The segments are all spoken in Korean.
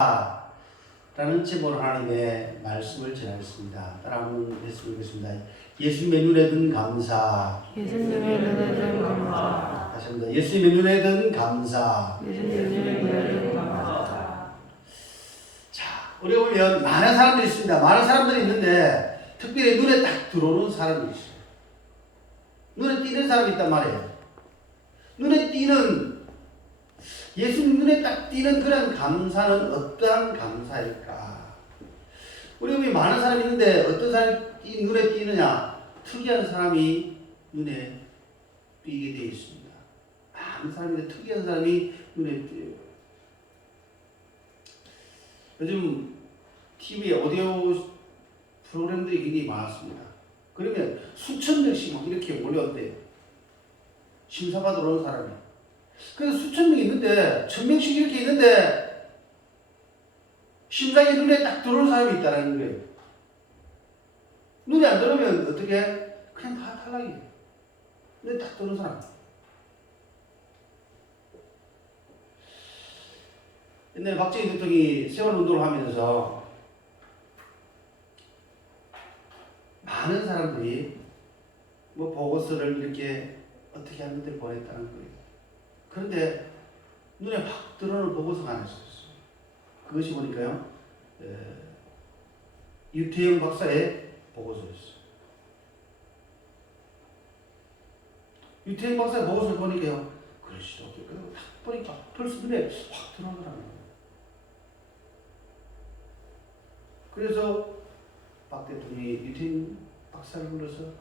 라는 제목으로 하나님의 말씀을 전하겠습니다. 따라 한번 읽겠습니다. 예수님의 눈에 든 감사. 예수님의 눈에 든 감사. 다시 한번 예수님의 눈에 든 감사. 예수님의 눈에 든 감사. 자, 우리 보면 많은 사람들이 있습니다. 많은 사람들이 있는데 특별히 눈에 딱 들어오는 사람이 있어요. 눈에 띄는 사람이 있단 말이에요. 눈에 띄는 예수님 눈에 딱 띄는 그런 감사는 어떠한 감사일까? 우리 보면 많은 사람이 있는데 어떤 사람이 눈에 띄느냐? 특이한 사람이 눈에 띄게 되어 있습니다. 많은 사람인데 특이한 사람이 눈에 띄어요. 요즘 TV에 오디오 프로그램들이 굉장히 많았습니다. 그러면 수천 명씩 막 이렇게 몰려온대요. 심사받으러 온 사람이. 그래서 수천 명이 있는데, 1000명씩 이렇게 있는데, 심장이 눈에 딱 들어오는 사람이 있다는 거예요. 눈에 안 들어오면 어떻게? 그냥 다 탈락이에요. 눈에 딱 들어오는 사람. 옛날에 박정희 대통령이 세월운동을 하면서 많은 사람들이 뭐 보고서를 이렇게 어떻게 하는 데를 보냈다는 거예요. 그런데 눈에 확 들어오는 보고서가 하나 있었어요. 그것이 보니까요, 유태영 박사의 보고서였어요. 유태영 박사의 보고서를 보니까요, 그러시죠. 딱 보니까 벌써 눈에 확 들어오더라고요. 그래서 박 대통령이 유태영 박사를 불러서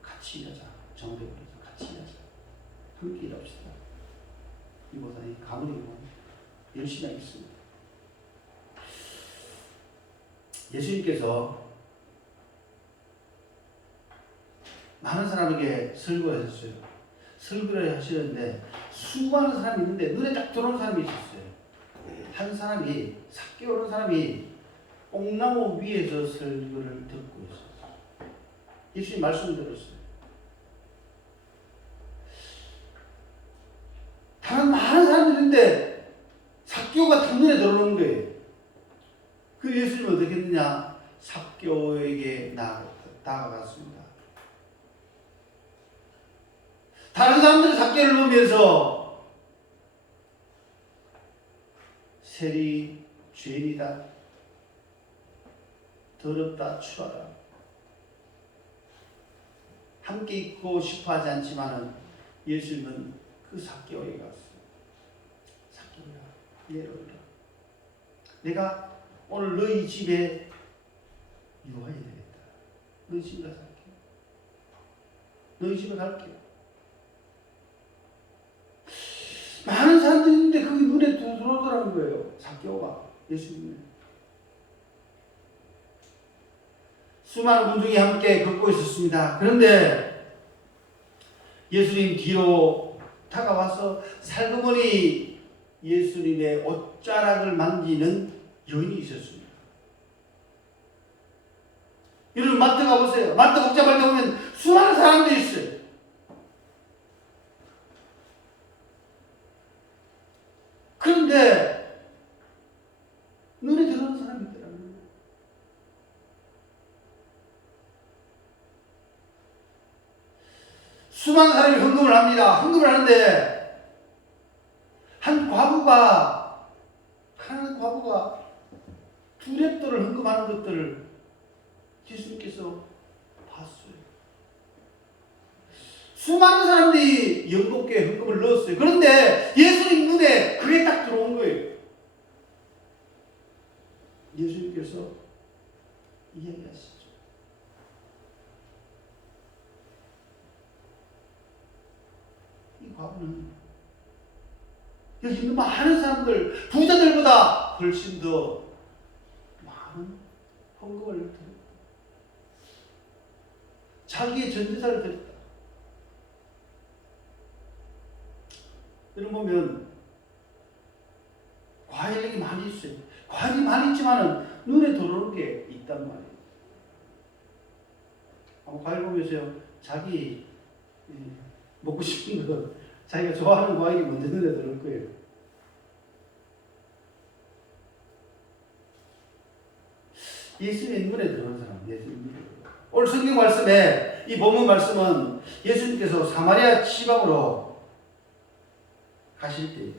같이 일하자. 정부에 불러서 같이 일하자. 함께 일합시다. 이 보다니 가문이고 열심히 하겠습니다. 예수님께서 많은 사람에게 설교를 하셨어요. 설교를 하시는데 수많은 사람이 있는데 눈에 딱 들어오는 사람이 있었어요. 한 사람이 삭개오는 사람이 뽕나무 위에서 설교를 듣고 있었어요. 예수님 말씀을 들었어요. 다른 많은 사람들이 있는데 삭개오가 딱 눈에 들어오는 거예요. 그 예수님은 어떻게 했느냐? 삭개오에게 다가갔습니다. 다른 사람들이 삭개오를 보면서 세리 죄인이다, 더럽다, 추하다, 함께 있고 싶어하지 않지만은 예수님은 그 삭개오에 갔어요. 삭개오야, 내려오라. 내가 오늘 너희 집에 유하해야 되겠다. 너희 집에 가서 할게. 너희 집에 갈게. 많은 사람들이 있는데 그게 눈에 들어오더라는 거예요. 삭개오가 예수님을. 수많은 군중이 함께 걷고 있었습니다. 그런데 예수님 뒤로 다가와서 살그머니 예수님의 옷자락을 만지는 여인이 있었습니다. 여러분 마트 가보세요. 마트 복잡할 때 보면 수많은 사람들이 있어요. 그런데 눈에 들어오는 사람이 있더라고요. 수많은 사람이 헌금을 합니다. 헌금을 하는데 한 과부가 두렙돌을 헌금하는 것들을 예수님께서 봤어요. 수많은 사람들이 영국교에 헌금을 넣었어요. 그런데 예수님 눈에 그게 딱 들어온 거예요. 예수님께서 이야기하시죠. 이 과부는 여기 있는 많은 사람들, 부자들보다 훨씬 더 많은 헌금을 드렸다. 자기의 전 재산을 드렸다. 여러분 보면 과일이 많이 있어요. 과일이 많이 있지만은 눈에 들어오는 게 있단 말이에요. 과일 보면서요, 자기 먹고 싶은 거, 자기가 좋아하는 과일이 먼저 눈에 들어올 거예요. 예수님의 눈에 들어오는 사람, 예수님 눈에 들어오는. 오늘 성경 말씀에 이 본문 말씀은 예수님께서 사마리아 지방으로 가실 때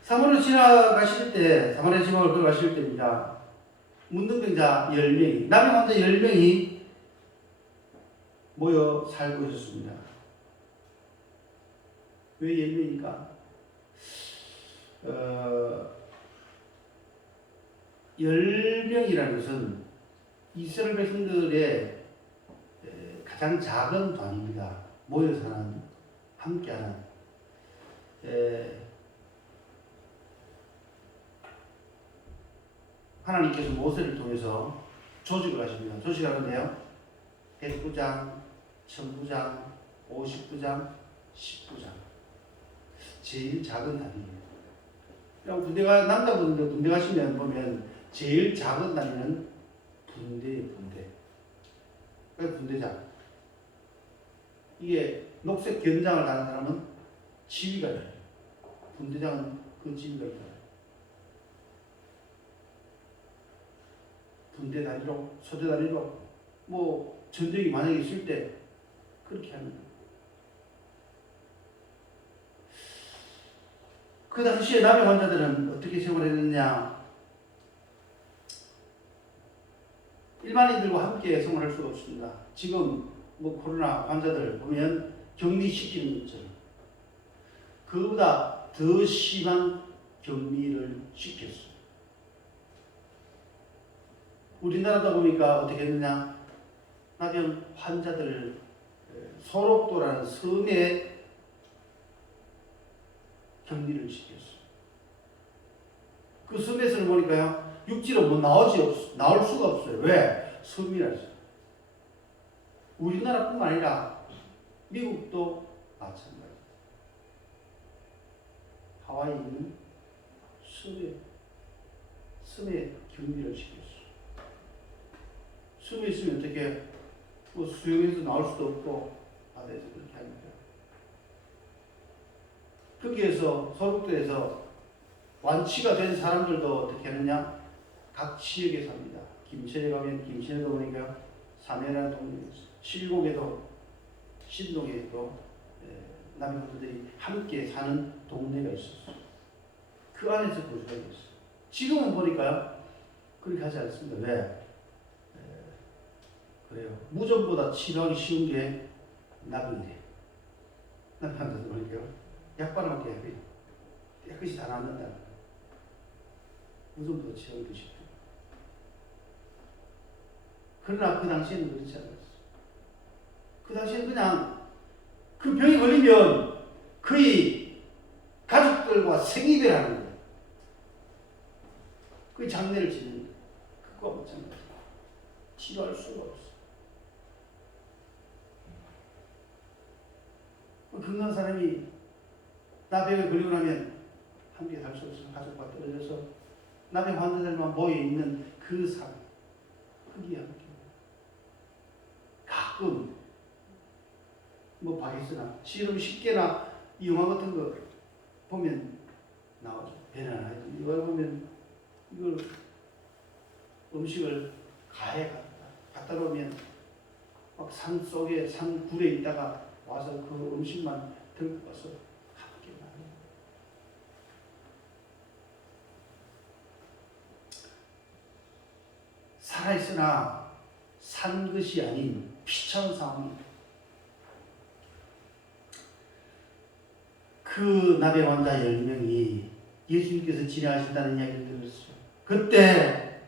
사마리아 지나가실 때 사마리아 지방으로 들어가실 때입니다. 문둥병자 10명이 남의 환자 10명이 모여 살고 있었습니다. 왜 10명입니까? 10명이라는 것은 이스라엘 백성들의 가장 작은团입니다. 모여 사는, 함께하는. 하나님께서 모세를 통해서 조직을 하십니다. 조직하는데요. 109장, 1009장, 59장, 19장. 제일 작은 단위예요. 그럼 군대가 남자분들 군대 가시면 보면 제일 작은 단위는 분대예요. 분대. 그러니까 분대장. 이게 녹색 견장을 다는 사람은 지휘가 돼요. 분대장은 그 지휘가 돼요. 분대 단위로, 소대 단위로, 뭐 전쟁이 만약에 있을 때 그렇게 합니다. 그 당시에 남의 환자들은 어떻게 생활했느냐? 일반인들과 함께 생활할 수가 없습니다. 지금 뭐 코로나 환자들 보면 격리시키는 것처럼 그보다 더 심한 격리를 시켰어요. 우리나라다 보니까 어떻게 했느냐? 나병 환자들을 소록도라는 섬에 격리를 시켰어요. 그 섬에서는 보니까요, 육지로 뭐 나올 수가 없어요. 왜? 섬이라서. 우리나라뿐만 아니라 미국도 마찬가지. 하와이 있는 섬에 격리를 시켰어요. 섬에 있으면 어떻게 뭐 수영해서 나올 수도 없고 바다에서 그렇게 하니까. 거기에서 소록도에서 완치가 된 사람들도 어떻게 하느냐? 각 지역에 삽니다. 김천에 가면 김천에도 보니까 삼해라는 동네가 있어요. 칠곡에도 신동에도 남편들이 함께 사는 동네가 있었어요. 그 안에서 거주하고 있어요. 지금은 보니까요 그렇게 하지 않습니다. 왜? 그래요. 무좀보다 치료하기 쉬운 게 나병이래요. 남편들 보니까요 약발을 먹게 해요. 깨끗이 다 낫는다. 무좀보다 치료하기 더 쉽다. 그러나 그 당시에는 그렇지 않았어요. 그 당시에는 그냥 그 병이 걸리면 거의 가족들과 생이별 하는 거예요. 거의 장례를 지는 거예요. 그거와 마찬가지예요. 치료할 수가 없어요. 건강한 사람이 나병에 걸리고 나면 함께 살 수 없어서 가족과 떨어져서 나병 환자들만 모여 있는 그 삶, 거기에 함께 가끔 뭐 바이스나 씨름 쉽게나 이 영화 같은 거 보면 나오죠. 배나 이거 보면 이걸 음식을 가해 갖다 놓으면 막 산 속에 산 굴에 있다가 와서 그 음식만 들고 와서 함께 나눠요. 살아있으나 산 것이 아닌 피처한 상황입니다. 그 나병 환자 10명이 예수님께서 진행하신다는 이야기를 들었어요. 그때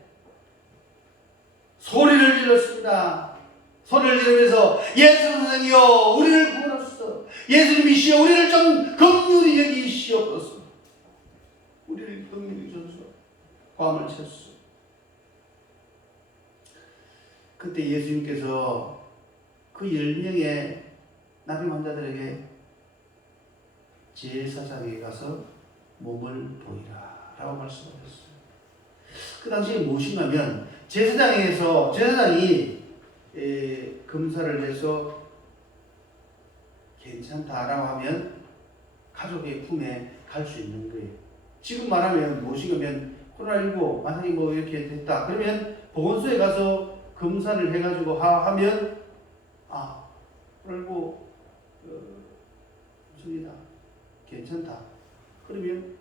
소리를 질렀습니다. 소리를 지르면서 예수 선생이여 우리를 구원하소서. 예수님이시여 우리를 좀 긍휼히 여기시옵소서. 우리를 긍휼히 여기소서. 고함을 쳤어. 그때 예수님께서 그 10명의 나병 환자들에게 제사장에 가서 몸을 보이라 라고 말씀하셨어요. 그 당시에 무엇이냐면 제사장이 검사를 해서 괜찮다라고 하면 가족의 품에 갈 수 있는 거예요. 지금 말하면 무엇이냐면 코로나19 만약에 뭐 이렇게 됐다. 그러면 보건소에 가서 검사를 해가지고 하면 코로나19 무슨이다. 괜찮다. 그러면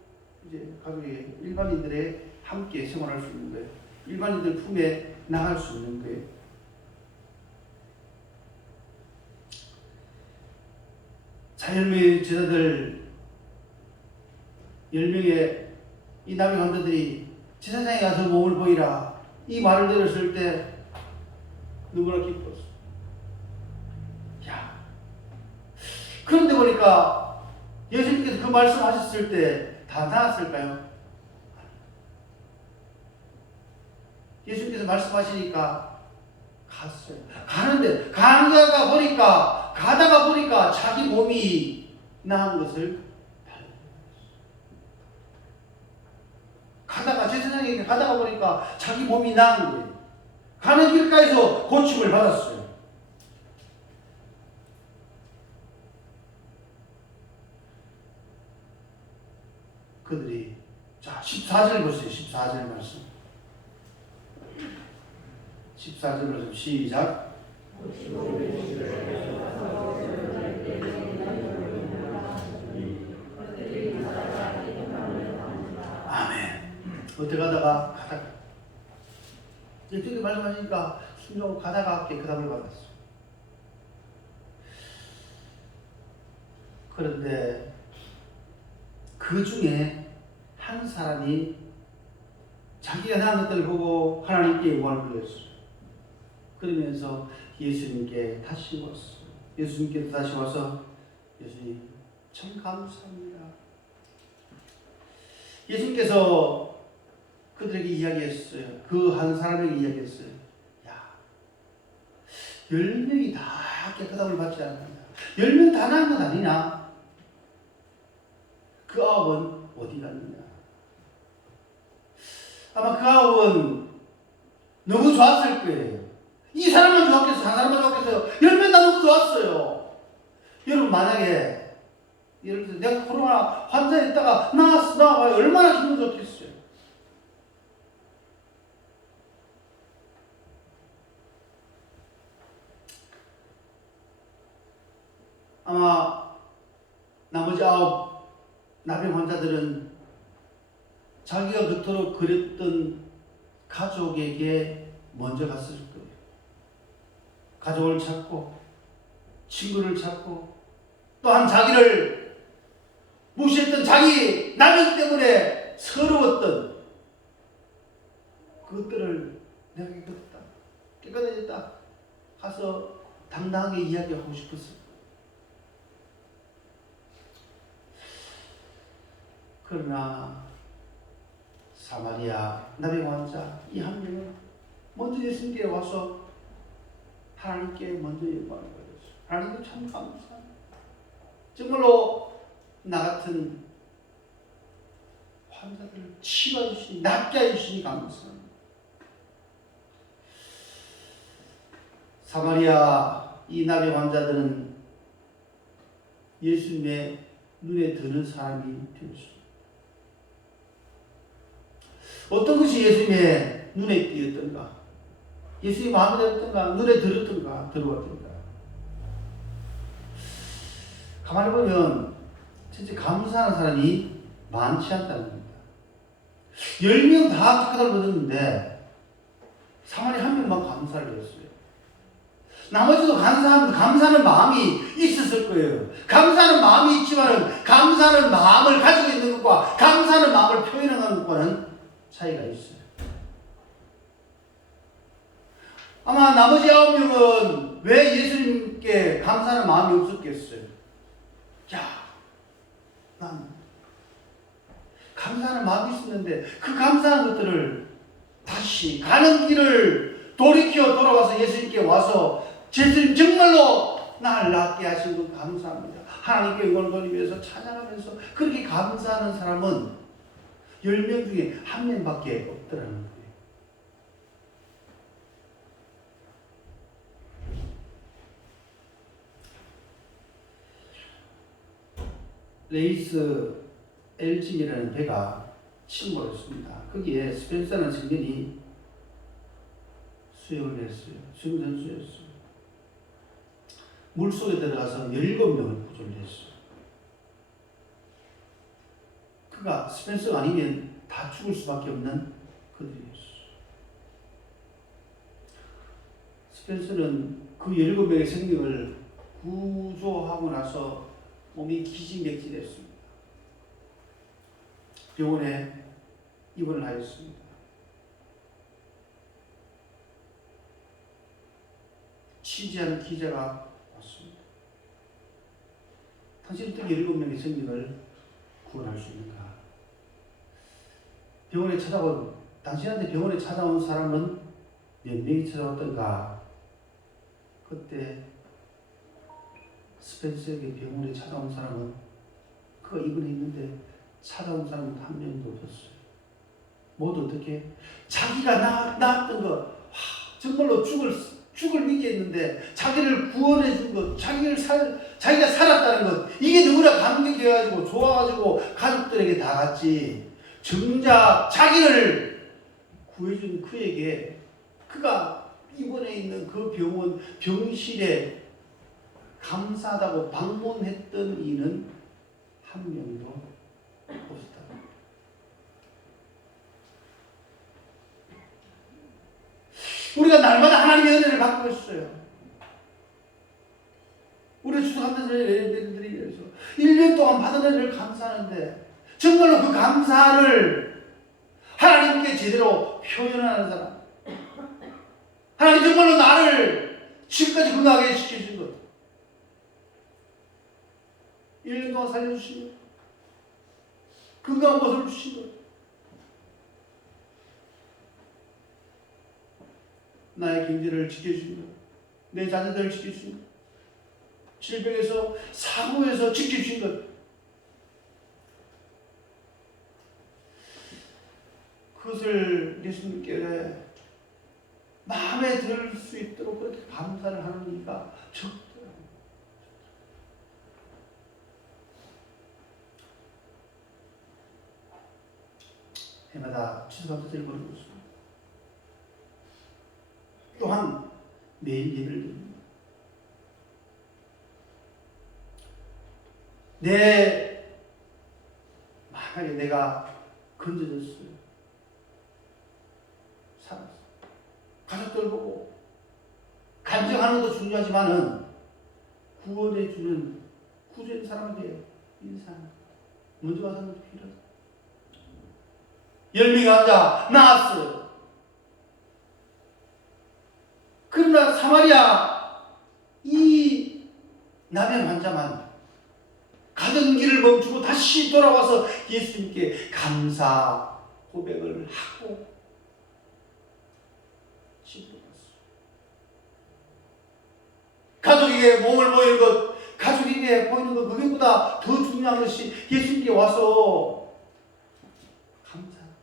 이제 가족의 일반인들의 함께 생활할 수 있는 거예요. 일반인들 품에 나갈 수 있는 거예요. 자연의 제자들 10명의 이 나비 관자들이 제사장에 가서 몸을 보이라 이 말을 들었을 때 누구나 기뻤어. 야, 그런데 보니까 예수님께서 그 말씀하셨을 때 다 나았을까요? 예수님께서 말씀하시니까 갔어요. 가는데 가다가 보니까 자기 몸이 나은 것을 가다가 제사장에게 가다가 보니까 자기 몸이 나은 거예요. 가는 길가에서 고침을 받았어요. 그들이 자 14절 보세요. 14절 말씀. 14절 말씀 시작. 아멘. 어떻게 가다가 이쪽에 말씀하시니까 순종하고 가다가 깨끗함을 받았어. 그런데 그 중에 한 사람이 자기가 낳은 것들을 보고 하나님께 영광을 돌렸어요. 그러면서 예수님께 다시 왔어요. 예수님께서 다시 와서 예수님 참 감사합니다. 예수님께서 그들에게 이야기했어요. 그 한 사람에게 이야기했어요. 야, 10명이 다 깨끗함을 받지 않는다. 10명 다 낳은 것 아니냐? 그 9은 어디 갔느냐? 아마 그 9은 너무 좋았을 거예요. 이 사람만 좋았겠어요? 한 사람만 좋았겠어요? 10명 다 너무 좋았어요. 여러분 만약에 예를 들어서 내가 코로나 환자였다가 나와봐요. 얼마나 기분 좋겠어요. 아마 나머지 9 나병 환자들은 자기가 그토록 그렸던 가족에게 먼저 갔을 거예요. 가족을 찾고 친구를 찾고 또한 자기를 무시했던 자기 나병 때문에 서러웠던 그것들을 내가 깨끗해졌다 가서 당당하게 이야기하고 싶었어요. 그러나 사마리아 나병 환자 이 한 명은 먼저 예수님께 와서 하나님께 먼저 영광을 받았어요. 하나님께 참 감사합니다. 정말로 나 같은 환자들을 치유해주시니 낫게 해주시니 감사합니다. 사마리아 이 나병 환자들은 예수님의 눈에 드는 사람이 되었습니다. 어떤 것이 예수님의 눈에 띄었던가? 예수님이 마음에 들었던가? 눈에 들어왔던가? 가만히 보면 진짜 감사하는 사람이 많지 않다는 겁니다. 10명 다 깨끗함을 얻었는데 사마리아 한 명만 감사를 했어요. 나머지도 감사하는 마음이 있었을 거예요. 감사하는 마음이 있지만 감사하는 마음을 가지고 있는 것과 감사하는 마음을 표현하는 것과는 차이가 있어요. 아마 나머지 9명은 왜 예수님께 감사하는 마음이 없었겠어요? 야, 난 감사하는 마음이 있었는데 그 감사하는 것들을 다시 가는 길을 돌이켜 돌아와서 예수님께 와서 예수님 정말로 나를 낫게 하신 것 감사합니다. 하나님께 영광을 돌리면서 찬양하면서 그렇게 감사하는 사람은 10명 중에 한 명밖에 없더라는 거예요. 레이스 엘진이라는 배가 침몰했습니다. 거기에 스펜서라는 청년이 수영을 했어요. 수영선수였어요. 물속에 들어가서 17명을 구조를 했어요. 그가 스펜서가 아니면 다 죽을 수밖에 없는 그들이었어요. 스펜서는 그 17명의 생명을 구조하고 나서 몸이 기진맥진했습니다. 병원에 입원을 하였습니다. 취재하는 기자가 왔습니다. 당신은 어떻게 17명의 생명을 구원할 수 있는가? 당신한테 병원에 찾아온 사람은 몇 명이 찾아왔던가? 그때 스펜서에게 병원에 찾아온 사람은 그가 입원해 있는데 찾아온 사람은 한 명도 없었어요. 모두 어떻게? 자기가 낳았던 거, 정말로 죽을 위기했는데 자기를 구원해 준 것, 자기가 살았다는 것, 이게 너무나 감격해가지고 좋아가지고 가족들에게 다 갔지. 정작 자기를 구해준 그에게, 그가 입원해 있는 그 병실에 감사하다고 방문했던 이는 한 명도 없었다. 우리가 날마다 하나님의 은혜를 받고 있어요. 우리 추수감사절에 예배드리기 위해서 1년 동안 받은 은혜를 감사하는데 정말로 그 감사를 하나님께 제대로 표현하는 사람, 하나님 정말로 나를 지금까지 건강하게 시켜준 것, 1년 동안 살려주신 것, 건강한 것을 주신 것, 나의 경제를 지켜주신 것, 내 자녀들을 지켜주신 것, 질병에서 사고에서 지켜주신 것, 그것을 예수님께 마음에 들 수 있도록 그렇게 감사를 하는 이가 적더라고요. 해마다 추수감사절을 보내고 있습니다. 또한 매일 예배를 드립니다. 만약에 내가 건져졌어요. 살았어. 가족들 보고 간증하는 것도 중요하지만은 구원해주는 구주인 사람에게 인사하는 먼저 가서 필요하다. 열매가 앉아 나았어요. 그러나 사마리아 이 나병 환자만 가던 길을 멈추고 다시 돌아와서 예수님께 감사 고백을 하고 집으로 갔어요. 가족에게 몸을 보이는 것, 가족에게 보이는 것, 그것보다 더 중요한 것이 예수님께 와서 감사했어요.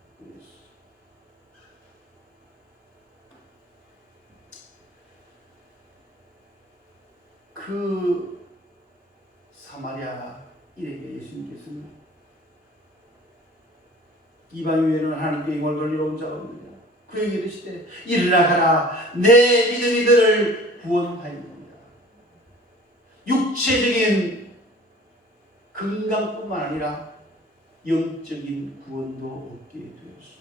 그 사마리아 일에게 예수님께서는 이방 외에는 하나님께 영광을 돌리러 온 자가 없느냐, 그에게 이르시되 일어나 가라, 내 믿음이 너를 구원하였느니라. 육체적인 건강뿐만 아니라 영적인 구원도 얻게 되었습니다.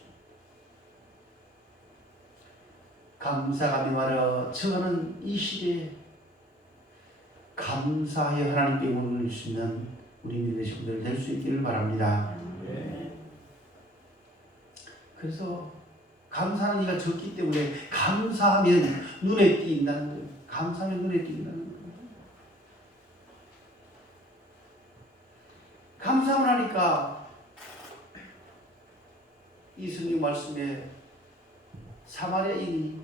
감사가 메말라 청하는 이 시대에 감사하여 하나님께 영광을 돌릴 수 있는 우리 믿음의 식구들 될 수 있기를 바랍니다. 네. 그래서 감사하는 이가 적기 때문에 감사하면 눈에 띈다는 거예요. 감사하면 눈에 띈다는 거예요. 감사만 하니까 이 성경 말씀에 사마리아인이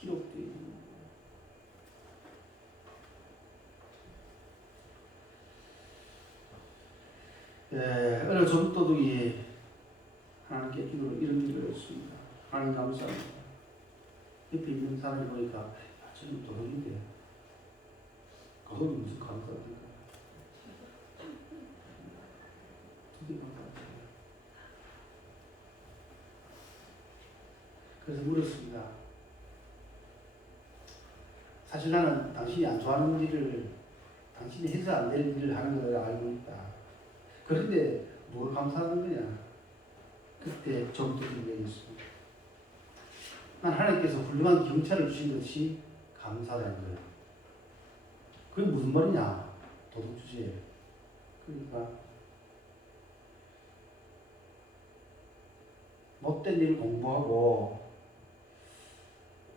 기록되어 있는 거예요. 어느 좀도둑이 하나님께 이런 기도를 했습니다. 하나님 감사합니다. 옆에 있는 사람이 보니까 저는 도둑인데 그건 무슨 감사합니까? 되게 감사합니다. 그래서 물었습니다. 사실 나는 당신이 안 좋아하는 일을, 당신이 해서 안 될 일을 하는 걸 알고 있다. 그런데 뭘 감사하는 거냐? 그때 좀 드린 얘기 있습니다. 난 하나님께서 훌륭한 경찰을 주신 것이 감사라는 거예요. 그게 무슨 말이냐? 도덕주제예요. 그러니까 못된 일 공부하고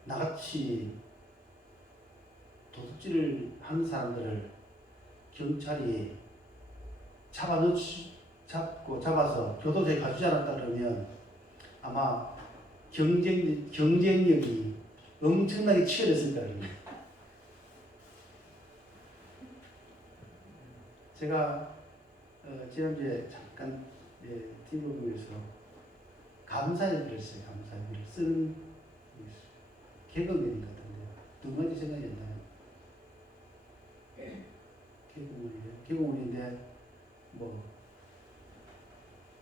나같이 도둑질을 하는 사람들을 경찰이 잡아서 교도소에 가주지 않았다 그러면 아마 경쟁력이 엄청나게 치열했을 거예요. 제가 지난주에 잠깐 팀워크에서 감사일기를 했어요. 감사일기를 쓰는 개그맨 같은데요. 두 가지 생각이 나요. 개그맨인데 뭐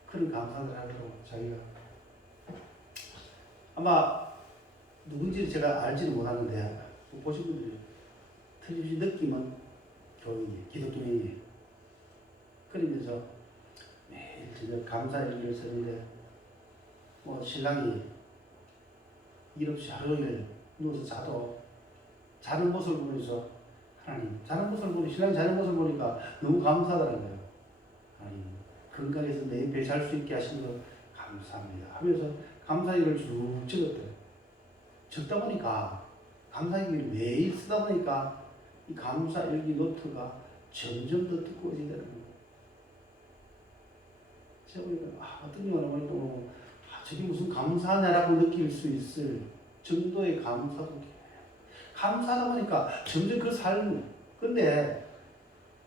그런 감사를 하도록 자기가 아마 누군지 제가 알지는 못하는데 보신 분들이 틀림없이 느낌은 교인이에요. 기독교인이에요. 그러면서 매일 저녁 감사일기를 쓰는데 뭐 신랑이 일 없이 하루 종일 누워서 자도 자는 모습을 보면서 하나님, 신랑이 자는 모습을 보니까 너무 감사하다는 거예요. 하나님, 건강해서 내 옆에 잘 수 있게 하신 거 감사합니다. 하면서 감사일기를 쭉 적었대요. 적다 보니까 감사일기를 매일 쓰다 보니까 이 감사일기 노트가 점점 더 두꺼워지더라는 거예요. 제가 보니까 어떤 경우는 보니까 저게 무슨 감사냐라고 느낄 수 있을 정도의 감사도 감사하다 보니까 점점 그 삶, 근데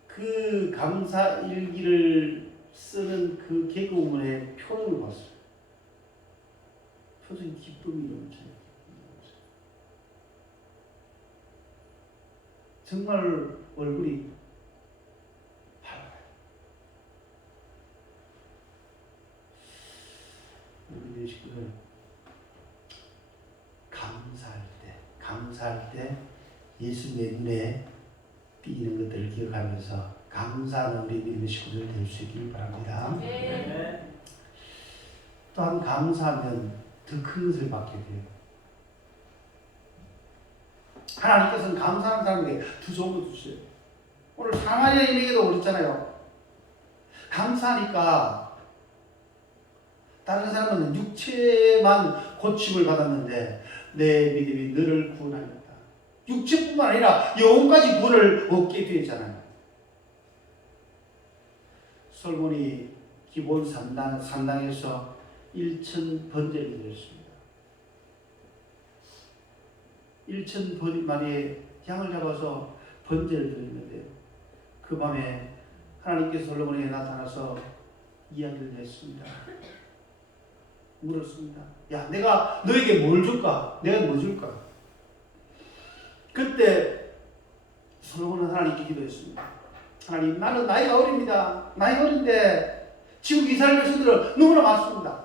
그 감사일기를 쓰는 그 개그우먼의 표정을 봤어요. 표정이 기쁨이 넘쳐요. 정말 얼굴이 밝아요. 우리 식구들 감사할 때 예수님의 눈에 띄는 것들을 기억하면서 감사하는 우리 믿음의 식구들 될 수 있길 바랍니다. 네. 또한 감사하면 더 큰 것을 받게 돼요. 하나님께서는 감사하는 사람에게 더 좋은 거 주세요. 오늘 사마리아인에게도 그랬잖아요. 감사하니까 다른 사람은 육체만 고침을 받았는데 내 믿음이 너를 구원하였다. 육체뿐만 아니라 영혼까지 구원을 얻게 되잖아요. 솔몬이 기본 3당에서 1천 번제를 드렸습니다. 1천 번만에 양을 잡아서 번제를 드렸는데요. 그 밤에 하나님께서 솔로몬에게 나타나서 이야기를 했습니다. 물었습니다. 야, 내가 너에게 뭘 줄까? 내가 뭐 줄까? 그때 솔로몬은 하나님께 기도했습니다. 하나님, 나는 나이가 어립니다. 나이가 어린데 지금 이스라엘 백성들은 너무나 많습니다.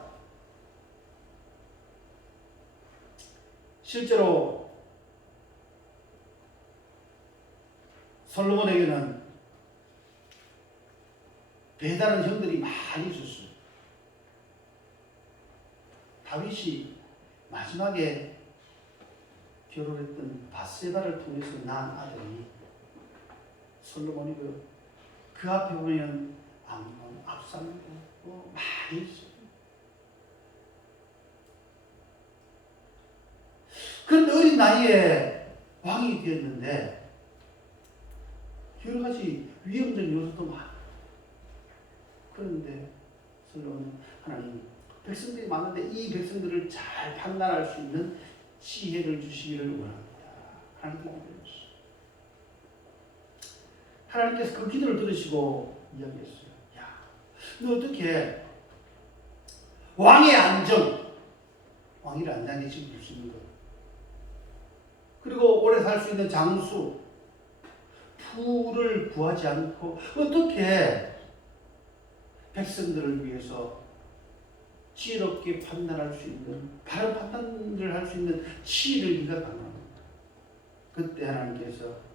실제로 솔로몬에게는 배다른 형들이 많이 있었어요. 다윗이 마지막에 결혼했던 바세바를 통해서 낳은 아들이 솔로몬이고요. 그 앞에 보면 암논, 압살롬 많이 있어요. 그런데 어린 나이에 왕이 되었는데 여러 가지 위험적인 요소도 많아요. 그런데 솔로몬은 하나님, 백성들이 많은데 이 백성들을 잘 판단할 수 있는 지혜를 주시기를 원합니다. 하나님께 기도했어요. 하나님께서 그 기도를 들으시고 이야기했어요. 야, 너 어떻게 왕의 안정, 왕위를 안정하게 지킬 수 있는 것, 그리고 오래 살 수 있는 장수, 부를 구하지 않고 어떻게 백성들을 위해서 지혜롭게 판단할 수 있는, 바른 판단을 할 수 있는 지혜를 네가 강합니다. 그때 하나님께서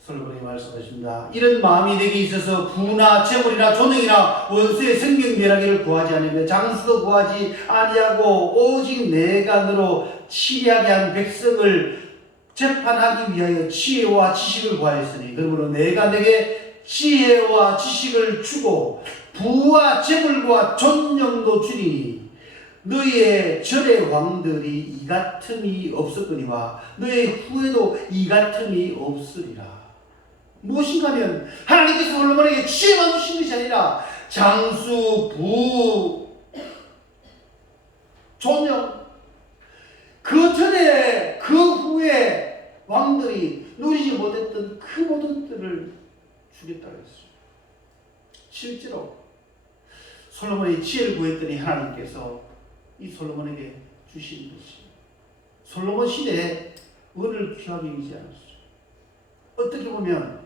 솔로몬이 말씀하십니다. 이런 마음이 내게 있어서 부나 재물이나 존영이나 원수의 생명 멸하기를 구하지 않으며 장수도 구하지 아니하고 오직 내가 너로 치리하게 한 백성을 재판하기 위하여 지혜와 지식을 구하였으니 그러므로 내가 내게 지혜와 지식을 주고 부와 재물과 존영도 주리니 너희의 절의 왕들이 이 같음이 없었거니와 너희 후에도 이 같음이 없으리라. 무엇인가 하면 하나님께서 솔로몬에게 지혜만 주신 것이 아니라 장수, 부, 존영, 그 전에 그 후에 왕들이 누리지 못했던 그 모든 것들을 주겠다고 했어요. 실제로 솔로몬이 지혜를 구했더니 하나님께서 이 솔로몬에게 주신 것이 솔로몬 시대에 은을 귀하게 여기지 않았어요. 어떻게 보면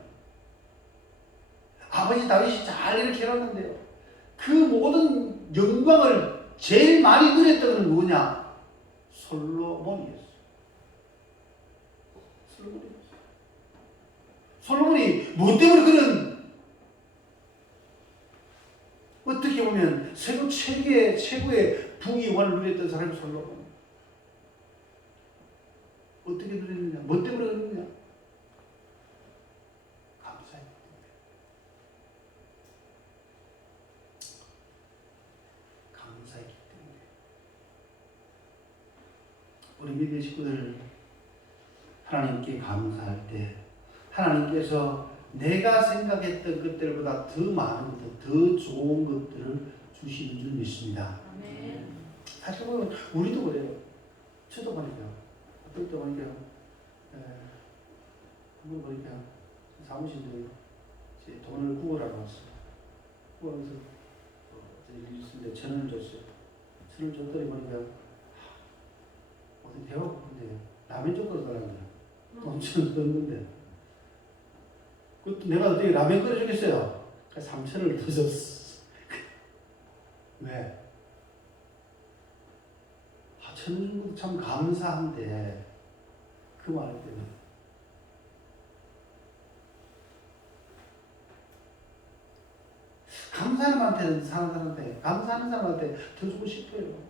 아버지 다윗이 잘 이렇게 해놨는데요. 그 모든 영광을 제일 많이 누렸던 건 누구냐? 솔로몬이었어요. 솔로몬이 뭐 때문에 그런 어떻게 보면 세계 최고의 부귀영화를 누렸던 사람이 솔로몬. 어떻게 누렸느냐? 뭐 때문에 그랬느냐? 감사했기 때문에. 우리 믿음의 식구들 하나님께 감사할 때 하나님께서 내가 생각했던 것들보다 더 많은 것들, 더 좋은 것들을 주시는 줄 믿습니다. 사실 보면 우리도 그래요. 저도 말이죠. 어떨 때 보니까 한번 보니까 사무실에 이제 돈을 구하라고 왔어요. 구하면서 일이 있는데 1,000원을 줬어요. 1,000원을 줬더니 보니까 어디 대화가 없는데 라면 젓가락 달라는 거야. 5,000원 줬는데 그것도 내가 어떻게 라면 끓여주겠어요? 3,000원을 더 줬어. 왜? 1,000원 준 것도 참 감사한데 그 말 때문에 감사하는 사람한테는 사는 사람한테 감사하는 사람한테 더 주고 싶어요.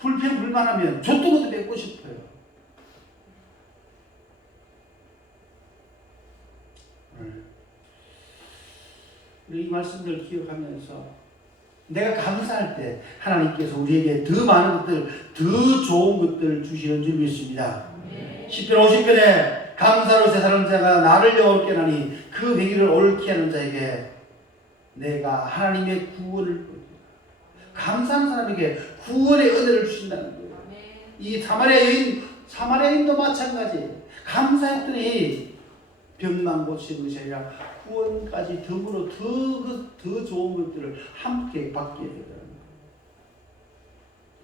불평불만하면 줬던 것도 뺏고 싶어요. 이 말씀들을 기억하면서 내가 감사할 때 하나님께서 우리에게 더 많은 것들, 더 좋은 것들을 주시는 줄 믿습니다. 10편 50편에 감사로 세사는 자가 나를 영원케 하나니 그 회개를 옳게 하는 자에게 내가 하나님의 구원을 감사하는 사람에게 구원의 은혜를 주신다는 거예요. 이 사마리아인도 마찬가지. 감사했더니 병만 고치는 것이 아니라 구원까지 더불어 더 좋은 것들을 함께 받게 되는 거예요.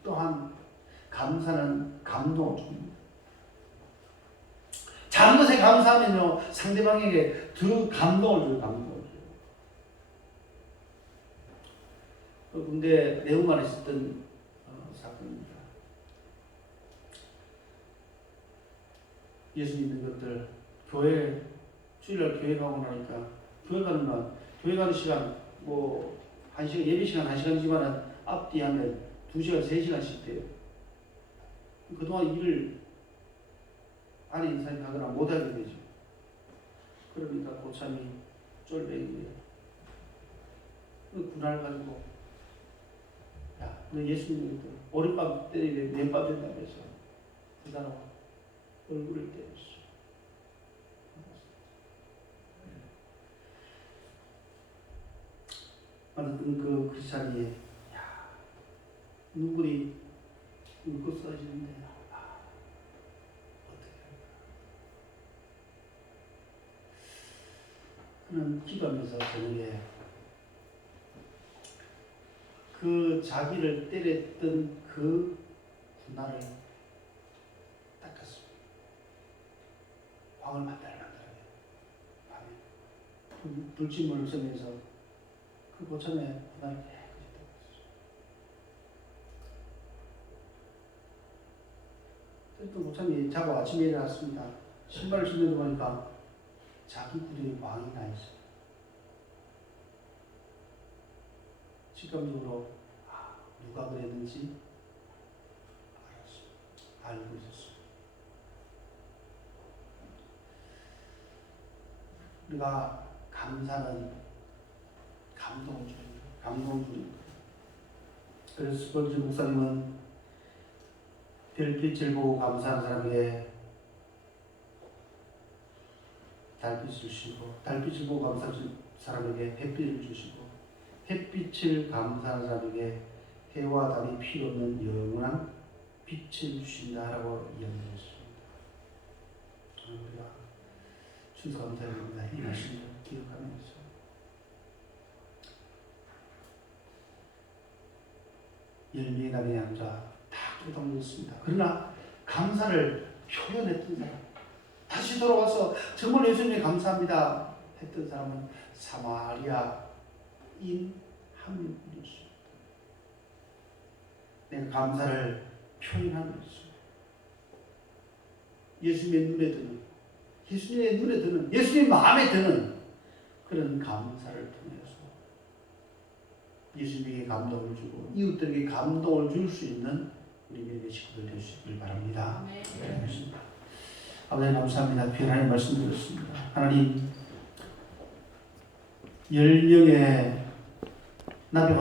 또한 감사는 감동을 줍니다. 작은 것에 감사하면요 상대방에게 더 감동을 줘요. 감동을 줘요. 군대 내후관에 있었던 사건입니다. 예수 믿는 것들 교회 주일날 교회 가고 나니까 교회 가는 시간 뭐 1시간 예배 시간 1시간이지만 앞뒤 하면 2시간 3시간씩 돼요. 그동안 일을 안에 있는 사람이 하거나 못하게 되죠. 그러니까 고참이 쫄병이에요. 그 군화를 가지고 야, 너 예수 믿는 것들 오랫밤 때리면 맨밤 된다면서 그 사람 얼굴을 때렸어. 그 크리스찬이 야 눈물이 울고 쏟아지는데 어떻게 할까? 그는 기도하면서 저녁에 그 자기를 때렸던 그 군화를 닦았습니다. 광을 만들어요. 밤에 불침물을 쓰면서 그 고참에 하나님 또 고참이 자고 아침에 일어났습니다. 신발을 신는 거 보니까 자기 구두에 왕이 나 있어요. 직감적으로 누가 그랬는지 알았어요. 알고 있었어요. 우리가 감사는 감동을 줍니다. 감동을 줍니다. 그래서 스펄지 목사님은 별빛을 보고 감사하는 사람에게 달빛을 주시고 달빛을 보고 감사하는 사람에게 햇빛을 주시고 햇빛을 감사하는 사람에게 해와 달이 필요 없는 영원한 빛을 주신다라고 이야기했습니다. 우리가 순서 감사합니다. 이 말씀을 기억하면서 열매의 남의 양자 다 뜯어먹었습니다. 그러나 감사를 표현했던 사람, 다시 돌아와서 정말 예수님에 감사합니다 했던 사람은 사마리아인 한 명뿐이었습니다. 내가 감사를 표현하고 있습니다. 예수님의 눈에 드는, 예수님의 눈에 드는, 예수님의 마음에 드는 그런 감사를 통해서 예수님에게 감동을 주고 이웃들에게 감동을 줄 수 있는 우리 믿음의 식구들 될 수 있길 바랍니다. 네. 아버지 감사합니다. 귀한 말씀 드렸습니다. 하나님 10명의 나병